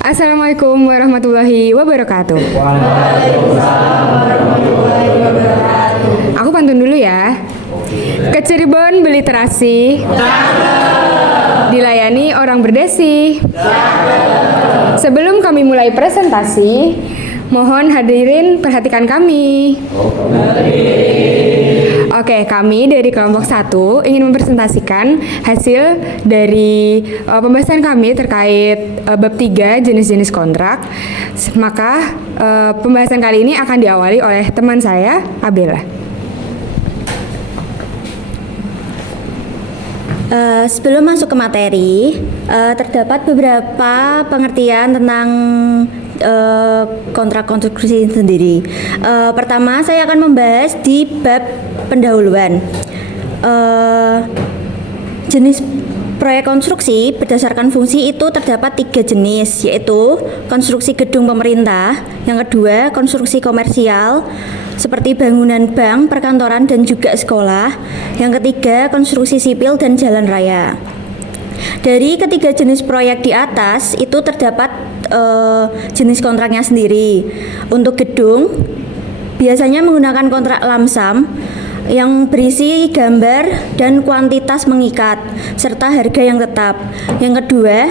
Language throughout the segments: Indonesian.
Assalamualaikum warahmatullahi wabarakatuh. Aku pantun dulu ya. Ke Cirebon beli terasi, dilayani orang berdesi. Sebelum kami mulai presentasi, mohon hadirin perhatikan kami. Oke, kami dari kelompok 1 ingin mempresentasikan hasil dari pembahasan kami terkait bab 3 jenis-jenis kontrak. Maka pembahasan kali ini akan diawali oleh teman saya, Abela. Sebelum masuk ke materi, terdapat beberapa pengertian tentang kontrak konstruksi sendiri. Pertama, saya akan membahas di bab pendahuluan. Jenis proyek konstruksi berdasarkan fungsi itu terdapat 3 jenis, yaitu konstruksi gedung pemerintah, yang kedua konstruksi komersial seperti bangunan bank, perkantoran, dan juga sekolah, yang ketiga konstruksi sipil dan jalan raya. Dari ketiga jenis proyek di atas itu terdapat jenis kontraknya sendiri. Untuk gedung biasanya menggunakan kontrak lamsam yang berisi gambar dan kuantitas mengikat serta harga yang tetap. Yang kedua,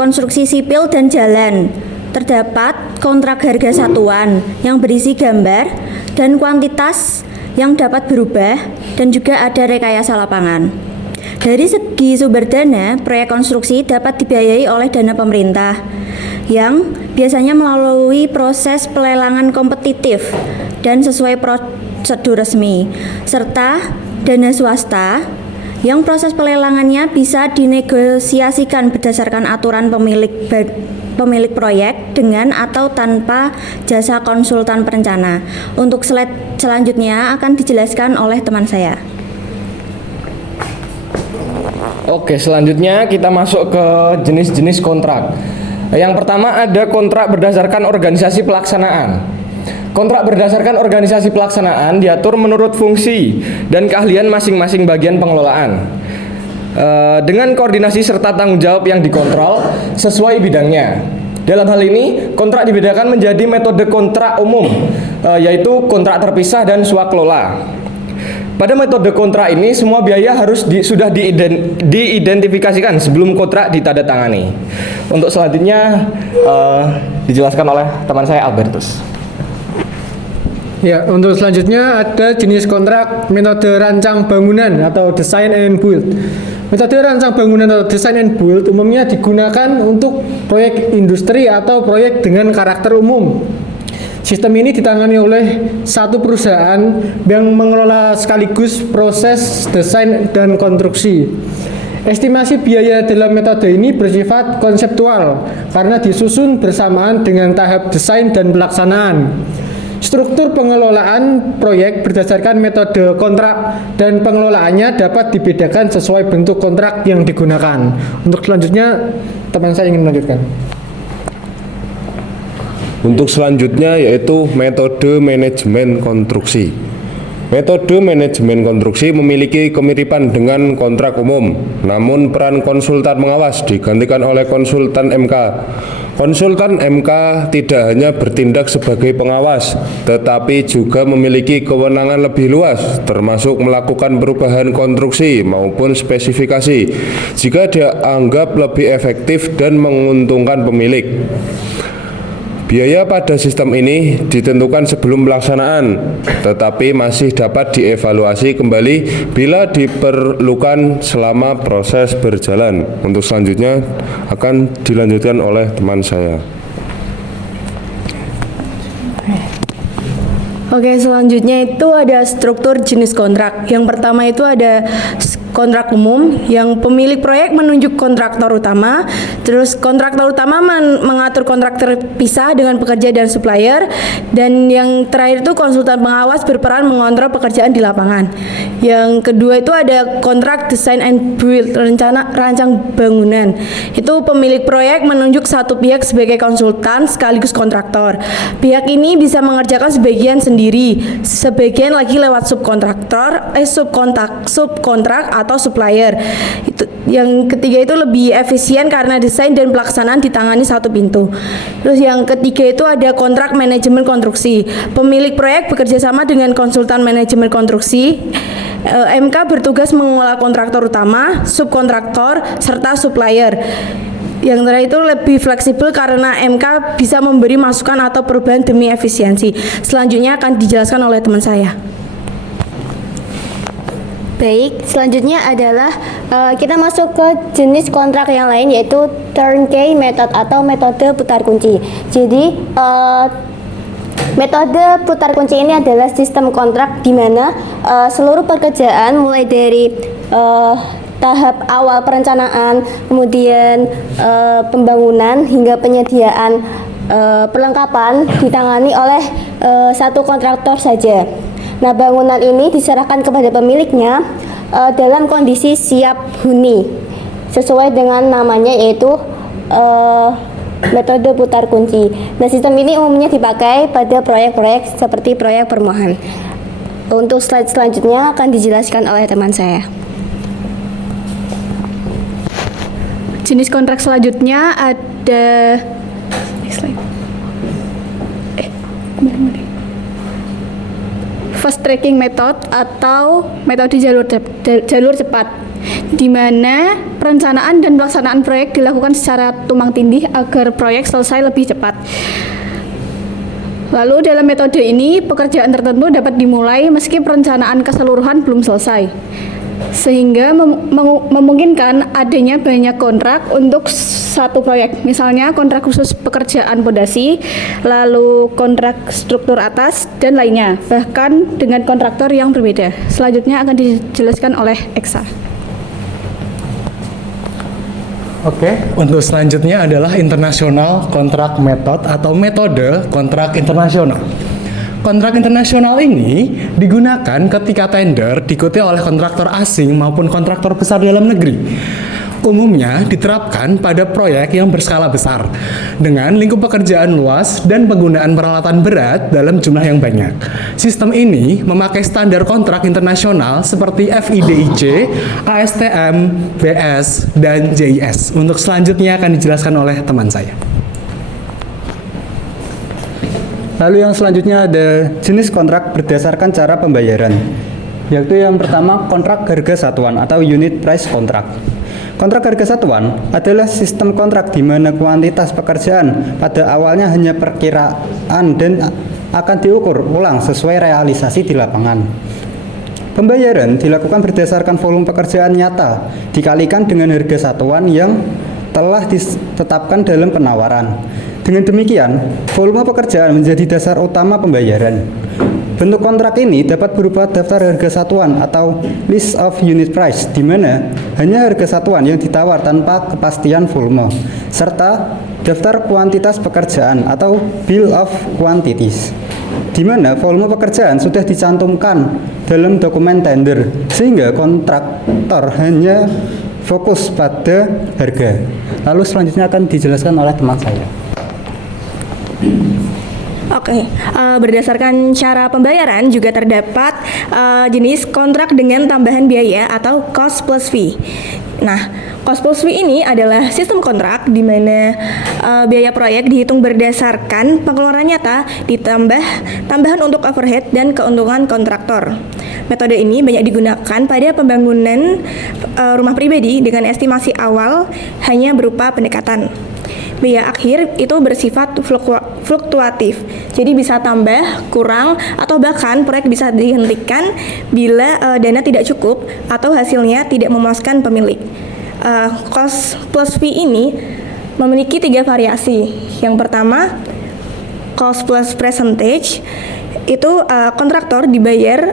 konstruksi sipil dan jalan, terdapat kontrak harga satuan yang berisi gambar dan kuantitas yang dapat berubah, dan juga ada rekayasa lapangan. Dari segi sumber dana, proyek konstruksi dapat dibiayai oleh dana pemerintah yang biasanya melalui proses pelelangan kompetitif dan sesuai prosedur resmi, serta dana swasta yang proses pelelangannya bisa dinegosiasikan berdasarkan aturan pemilik proyek dengan atau tanpa jasa konsultan perencana. Untuk slide selanjutnya akan dijelaskan oleh teman saya. Oke, selanjutnya kita masuk ke jenis-jenis kontrak. Yang pertama ada kontrak berdasarkan organisasi pelaksanaan. Kontrak berdasarkan organisasi pelaksanaan diatur menurut fungsi dan keahlian masing-masing bagian pengelolaan, dengan koordinasi serta tanggung jawab yang dikontrol sesuai bidangnya. Dalam hal ini, kontrak dibedakan menjadi metode kontrak umum, yaitu kontrak terpisah dan swaklola. Pada metode kontrak ini, semua biaya harus sudah diidentifikasikan sebelum kontrak ditandatangani. Untuk selanjutnya dijelaskan oleh teman saya Albertus. Ya, untuk selanjutnya ada jenis kontrak metode rancang bangunan atau design and build. Metode rancang bangunan atau design and build umumnya digunakan untuk proyek industri atau proyek dengan karakter umum. Sistem ini ditangani oleh satu perusahaan yang mengelola sekaligus proses desain dan konstruksi. Estimasi biaya dalam metode ini bersifat konseptual karena disusun bersamaan dengan tahap desain dan pelaksanaan. Struktur pengelolaan proyek berdasarkan metode kontrak dan pengelolaannya dapat dibedakan sesuai bentuk kontrak yang digunakan. Untuk selanjutnya, teman saya ingin melanjutkan. Untuk selanjutnya yaitu metode manajemen konstruksi. Metode manajemen konstruksi memiliki kemiripan dengan kontrak umum, namun peran konsultan pengawas digantikan oleh konsultan MK. Konsultan MK tidak hanya bertindak sebagai pengawas, tetapi juga memiliki kewenangan lebih luas, termasuk melakukan perubahan konstruksi maupun spesifikasi, jika dianggap lebih efektif dan menguntungkan pemilik. Biaya pada sistem ini ditentukan sebelum pelaksanaan, tetapi masih dapat dievaluasi kembali bila diperlukan selama proses berjalan. Untuk selanjutnya akan dilanjutkan oleh teman saya. Oke, selanjutnya itu ada struktur jenis kontrak. Yang pertama itu ada kontrak umum yang pemilik proyek menunjuk kontraktor utama, terus kontraktor utama mengatur kontrak terpisah dengan pekerja dan supplier, dan yang terakhir itu konsultan pengawas berperan mengontrol pekerjaan di lapangan. Yang kedua itu ada kontrak design and build, rencana rancang bangunan. Itu pemilik proyek menunjuk satu pihak sebagai konsultan sekaligus kontraktor. Pihak ini bisa mengerjakan sebagian sendiri, sebagian lagi lewat subkontrak atau supplier. Itu yang ketiga itu lebih efisien karena desain dan pelaksanaan ditangani satu pintu. Terus yang ketiga itu ada kontrak manajemen konstruksi. Pemilik proyek bekerja sama dengan konsultan manajemen konstruksi. MK bertugas mengelola kontraktor utama, subkontraktor, serta supplier. Yang terakhir itu lebih fleksibel karena MK bisa memberi masukan atau perubahan demi efisiensi. Selanjutnya akan dijelaskan oleh teman saya. Baik, selanjutnya adalah kita masuk ke jenis kontrak yang lain, yaitu turnkey method atau metode putar kunci. Jadi metode putar kunci ini adalah sistem kontrak di mana seluruh pekerjaan mulai dari tahap awal perencanaan, kemudian pembangunan hingga penyediaan perlengkapan ditangani oleh satu kontraktor saja. Nah, bangunan ini diserahkan kepada pemiliknya dalam kondisi siap huni sesuai dengan namanya, yaitu metode putar kunci. Nah, sistem ini umumnya dipakai pada proyek-proyek seperti proyek perumahan. Untuk slide selanjutnya akan dijelaskan oleh teman saya. Jenis kontrak selanjutnya ada fast tracking method atau metode jalur cepat, di mana perencanaan dan pelaksanaan proyek dilakukan secara tumpang tindih agar proyek selesai lebih cepat. Lalu dalam metode ini pekerjaan tertentu dapat dimulai meski perencanaan keseluruhan belum selesai, sehingga memungkinkan adanya banyak kontrak untuk satu proyek. Misalnya kontrak khusus pekerjaan pondasi, lalu kontrak struktur atas, dan lainnya, bahkan dengan kontraktor yang berbeda. Selanjutnya akan dijelaskan oleh Eksa. Oke, untuk selanjutnya adalah international contract method atau metode kontrak internasional. Kontrak internasional ini digunakan ketika tender diikuti oleh kontraktor asing maupun kontraktor besar dalam negeri. Umumnya diterapkan pada proyek yang berskala besar dengan lingkup pekerjaan luas dan penggunaan peralatan berat dalam jumlah yang banyak. Sistem ini memakai standar kontrak internasional seperti FIDIC, ASTM, BS, dan JIS. Untuk selanjutnya akan dijelaskan oleh teman saya. Lalu yang selanjutnya ada jenis kontrak berdasarkan cara pembayaran, yaitu yang pertama kontrak harga satuan atau unit price contract. Kontrak harga satuan adalah sistem kontrak di mana kuantitas pekerjaan pada awalnya hanya perkiraan dan akan diukur ulang sesuai realisasi di lapangan. Pembayaran dilakukan berdasarkan volume pekerjaan nyata dikalikan dengan harga satuan yang telah ditetapkan dalam penawaran. Dengan demikian, volume pekerjaan menjadi dasar utama pembayaran. Bentuk kontrak ini dapat berupa daftar harga satuan atau list of unit price, di mana hanya harga satuan yang ditawar tanpa kepastian volume, serta daftar kuantitas pekerjaan atau bill of quantities, di mana volume pekerjaan sudah dicantumkan dalam dokumen tender, sehingga kontraktor hanya fokus pada harga. Lalu selanjutnya akan dijelaskan oleh teman saya. Oke, berdasarkan cara pembayaran juga terdapat jenis kontrak dengan tambahan biaya atau cost plus fee. Nah, cost plus fee ini adalah sistem kontrak di mana biaya proyek dihitung berdasarkan pengeluaran nyata ditambah tambahan untuk overhead dan keuntungan kontraktor. Metode ini banyak digunakan pada pembangunan rumah pribadi dengan estimasi awal hanya berupa pendekatan. Biaya akhir itu bersifat fluktuatif, jadi bisa tambah, kurang, atau bahkan proyek bisa dihentikan bila dana tidak cukup atau hasilnya tidak memuaskan pemilik. Cost plus fee ini memiliki 3 variasi. Yang pertama, cost plus percentage, itu kontraktor dibayar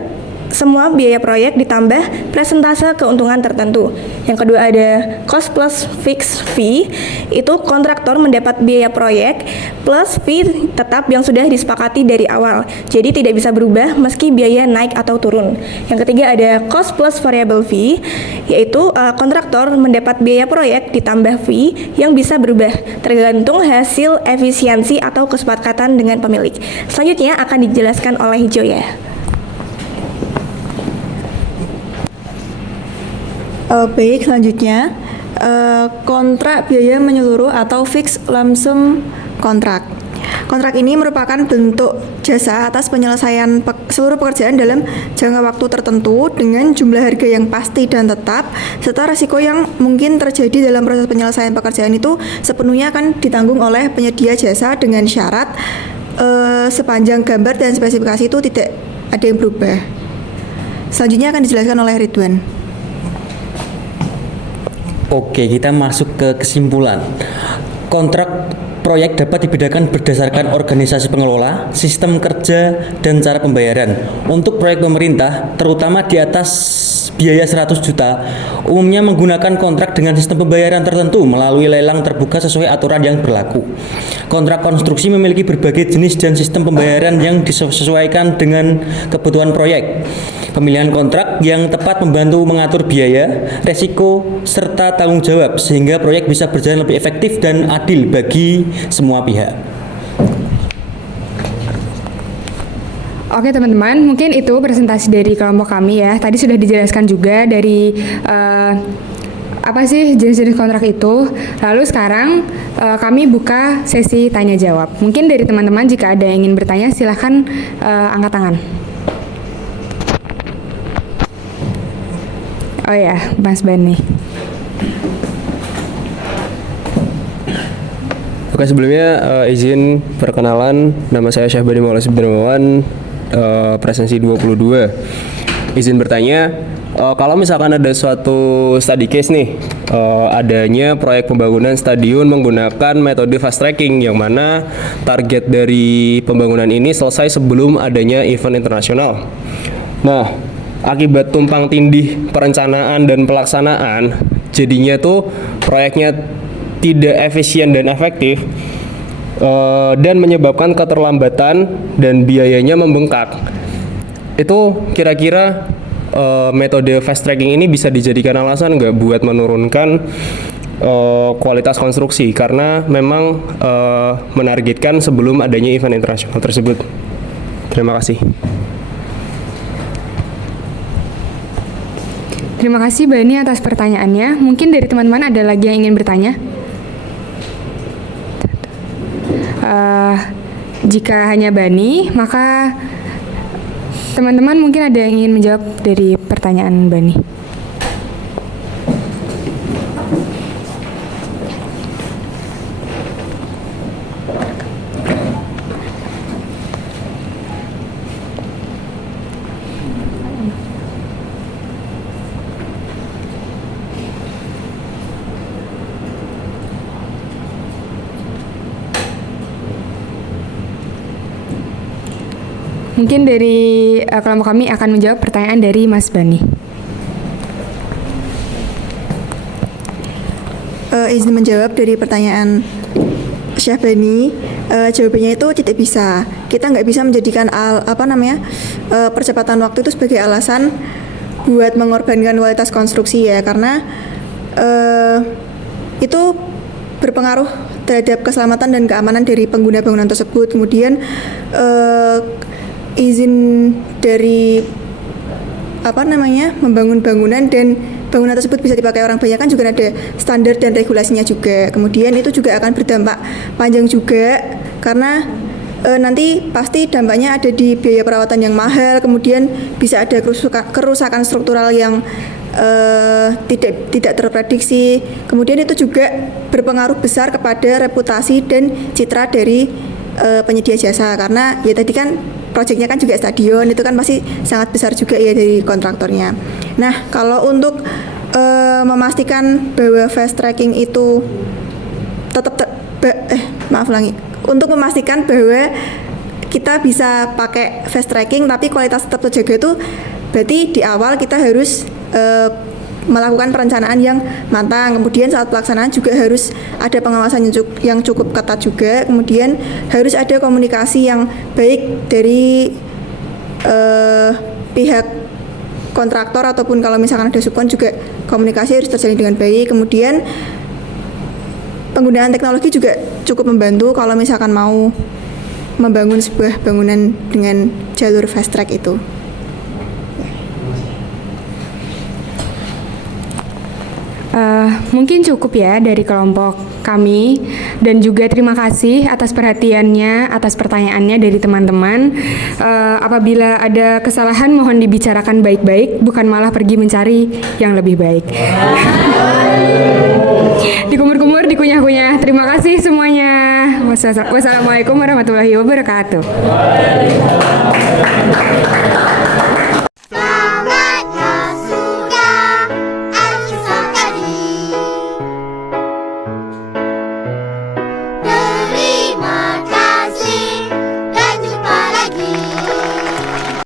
semua biaya proyek ditambah presentase keuntungan tertentu. Yang kedua ada cost plus fixed fee, itu kontraktor mendapat biaya proyek plus fee tetap yang sudah disepakati dari awal. Jadi tidak bisa berubah meski biaya naik atau turun. Yang ketiga ada cost plus variable fee, yaitu kontraktor mendapat biaya proyek ditambah fee yang bisa berubah tergantung hasil efisiensi atau kesepakatan dengan pemilik. Selanjutnya akan dijelaskan oleh Joya. Baik, selanjutnya kontrak biaya menyeluruh atau fixed lump sum kontrak. Kontrak ini merupakan bentuk jasa atas penyelesaian seluruh pekerjaan dalam jangka waktu tertentu dengan jumlah harga yang pasti dan tetap, serta risiko yang mungkin terjadi dalam proses penyelesaian pekerjaan itu sepenuhnya akan ditanggung oleh penyedia jasa dengan syarat sepanjang gambar dan spesifikasi itu tidak ada yang berubah. Selanjutnya akan dijelaskan oleh Ridwan. Oke, kita masuk ke kesimpulan. Kontrak proyek dapat dibedakan berdasarkan organisasi pengelola, sistem kerja, dan cara pembayaran. Untuk proyek pemerintah, terutama di atas biaya 100 juta, umumnya menggunakan kontrak dengan sistem pembayaran tertentu melalui lelang terbuka sesuai aturan yang berlaku. Kontrak konstruksi memiliki berbagai jenis dan sistem pembayaran yang disesuaikan dengan kebutuhan proyek. Pemilihan kontrak yang tepat membantu mengatur biaya, resiko, serta tanggung jawab sehingga proyek bisa berjalan lebih efektif dan adil bagi semua pihak. Oke teman-teman, mungkin itu presentasi dari kelompok kami ya. Tadi sudah dijelaskan juga dari apa sih jenis-jenis kontrak itu. Lalu sekarang kami buka sesi tanya jawab. Mungkin dari teman-teman jika ada yang ingin bertanya silahkan angkat tangan. Oh ya, Mas Bani. Oke, sebelumnya izin perkenalan, nama saya Syahbani Maulana Darmawan, presensi 22. Izin bertanya, kalau misalkan ada suatu study case nih, adanya proyek pembangunan stadion menggunakan metode fast tracking, yang mana target dari pembangunan ini selesai sebelum adanya event internasional. Nah, akibat tumpang tindih perencanaan dan pelaksanaan, jadinya tuh proyeknya tidak efisien dan efektif, dan menyebabkan keterlambatan dan biayanya membengkak. Itu kira-kira metode fast tracking ini bisa dijadikan alasan nggak buat menurunkan kualitas konstruksi, karena memang menargetkan sebelum adanya event internasional tersebut. Terima kasih. Terima kasih Bani atas pertanyaannya. Mungkin dari teman-teman ada lagi yang ingin bertanya? Jika hanya Bani, maka teman-teman mungkin ada yang ingin menjawab dari pertanyaan Bani. Mungkin dari kelompok kami akan menjawab pertanyaan dari Mas Bani. Izin menjawab dari pertanyaan Syahbani. Jawabannya itu tidak bisa. Kita nggak bisa menjadikan percepatan waktu itu sebagai alasan buat mengorbankan kualitas konstruksi ya, karena itu berpengaruh terhadap keselamatan dan keamanan dari pengguna bangunan tersebut. Kemudian izin dari membangun bangunan dan bangunan tersebut bisa dipakai orang banyak kan juga ada standar dan regulasinya juga. Kemudian itu juga akan berdampak panjang juga, karena nanti pasti dampaknya ada di biaya perawatan yang mahal, kemudian bisa ada kerusakan struktural yang tidak terprediksi. Kemudian itu juga berpengaruh besar kepada reputasi dan citra dari penyedia jasa, karena ya tadi kan proyeknya kan juga stadion, itu kan pasti sangat besar juga ya dari kontraktornya. Nah, kalau untuk memastikan bahwa fast tracking itu untuk memastikan bahwa kita bisa pakai fast tracking tapi kualitas tetap terjaga, itu Berarti di awal kita harus melakukan perencanaan yang matang. Kemudian saat pelaksanaan juga harus ada pengawasan yang cukup ketat juga. Kemudian harus ada komunikasi yang baik dari pihak kontraktor ataupun kalau misalkan ada subkon juga komunikasi harus terjalin dengan baik. Kemudian penggunaan teknologi juga cukup membantu kalau misalkan mau membangun sebuah bangunan dengan jalur fast track itu. Mungkin cukup ya dari kelompok kami, dan juga terima kasih atas perhatiannya, atas pertanyaannya dari teman-teman. Apabila ada kesalahan mohon dibicarakan baik-baik, bukan malah pergi mencari yang lebih baik. Dikumur-kumur, dikunyah-kunyah. Terima kasih semuanya. Wassalamualaikum warahmatullahi wabarakatuh.